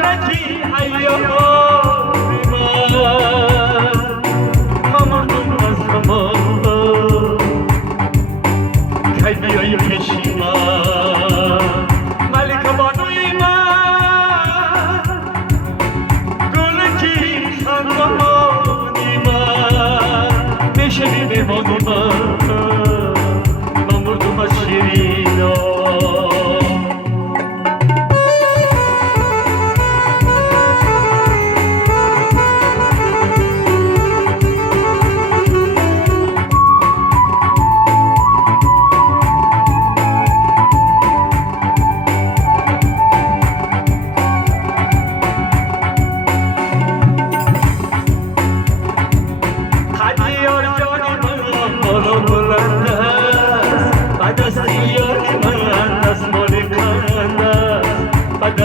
جانکی ایاری من ممنون از غمان کی بیایی پیشی من ملکه بانوی من گلکی خندمانی من بشوی به بانو من مردم از شیرینا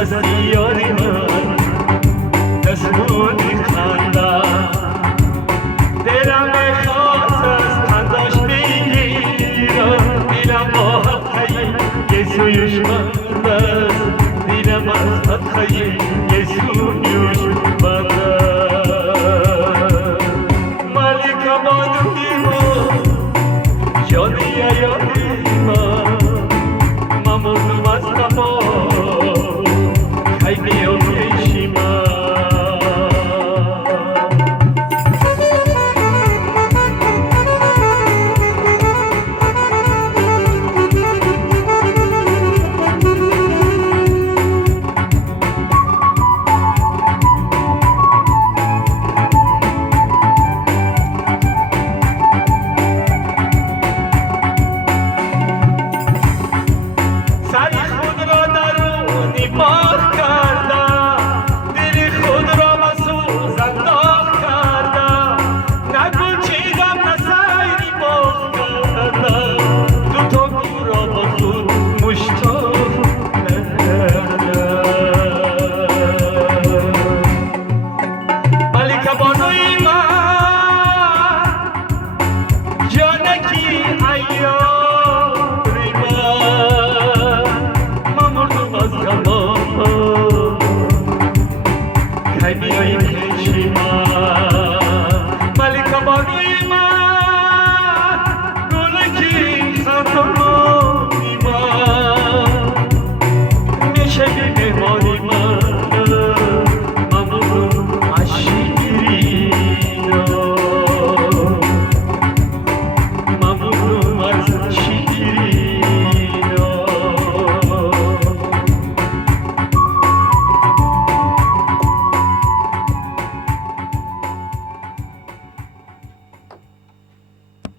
دستیاری من دستمونی خندم دلم بخواست از خنداش بگیرم دیلم با حقی یه سویش من است دیلم از حقی یه سویش من است ملکه بانوی من جانی ایاری من ممنونم از غمان کی بیام پیشی من سری خود را درونی پاک